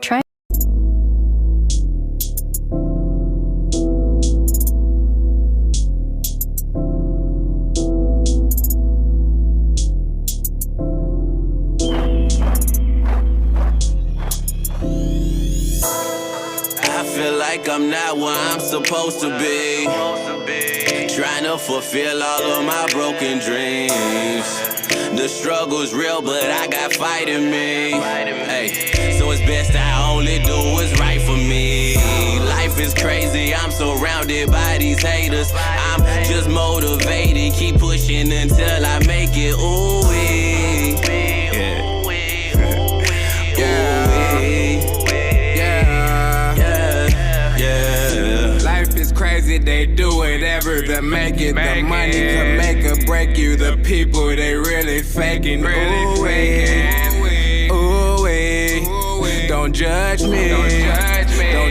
Try. I feel like I'm not where I'm supposed to be. Trying to fulfill all of my broken dreams. The struggle's real, but I got fight in me. Hey, so it's best I only do what's right for me. Life is crazy, I'm surrounded by these haters. I'm just motivated, keep pushing until I make it. Ooh, crazy, they do whatever to make it. The money can make or break you. The people, they really faking. Ooh, don't judge me. Don't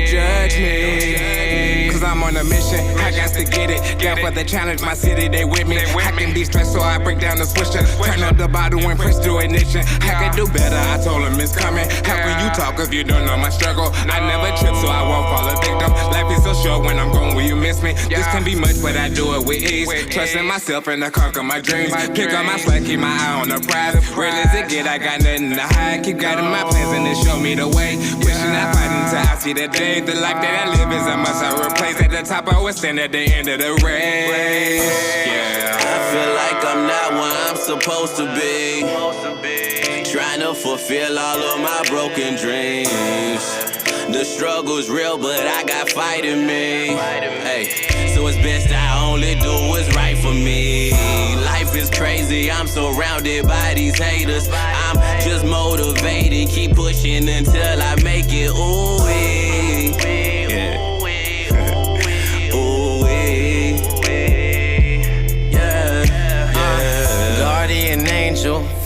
judge me. Cause I'm on a mission, I got to get it. Down for the challenge, my city, they with me. I can be stressed, so I break down the switcher. Turn up the bottle and press to ignition. I can do better, I told him it's coming. How can you talk if you don't know my struggle? I never trip, so I won't fall a victim. Life is so short, when I'm gone, will you miss me? This can be much, but I do it with ease. Trusting myself and to conquer my dreams. Pick up my slack, keep my eye on the prize. Real as it get, I got nothing to hide. Keep guiding my plans and it show me the way. Wishing I fight until I see the day. The life that I live is a must I replace. At the top, I will stand at the end of the race. Yeah. I feel like I'm not where I'm supposed to be. Trying to fulfill all of my broken dreams. The struggle's real, but I got fight in me. Hey, so it's best I only do what's right for me. Life is crazy, I'm surrounded by these haters. I'm just motivated, keep pushing until I make it. Ooh,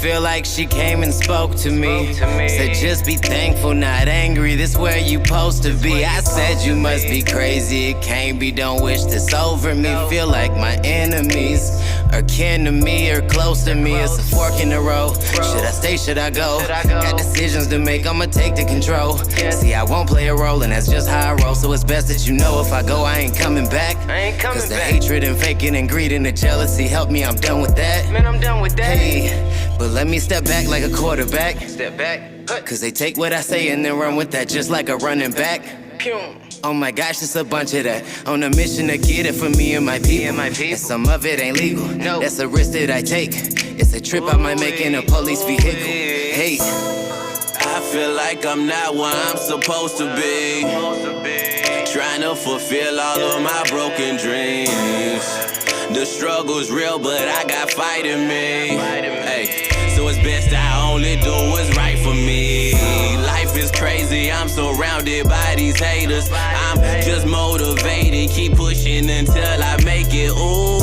feel like she came and spoke to me. Said just be thankful, not angry, this where you supposed to be. I said you must be crazy, it can't be, don't wish this over me. Feel like my enemies are kin to me or close to me. It's a fork in the road, should I stay, should I go? Got decisions to make, I'ma take the control. See, I won't play a role and that's just how I roll. So it's best that you know if I go, I ain't coming back. Cause the hatred and faking and greed and the jealousy, help me, I'm done with that. Man, I'm done with that. Hey, but let me step back like a quarterback. Step back. Cause they take what I say and then run with that just like a running back. Oh my gosh, it's a bunch of that. On a mission to get it for me and my people. And some of it ain't legal. That's a risk that I take. It's a trip I might make in a police vehicle. Hey, I feel like I'm not where I'm supposed to be. Trying to fulfill all of my broken dreams. The struggle's real, but I got fight in me. Hey, so it's best I only do what's right for me. Life is crazy, I'm surrounded by these haters. I'm just motivated, keep pushing until I make it. Ooh.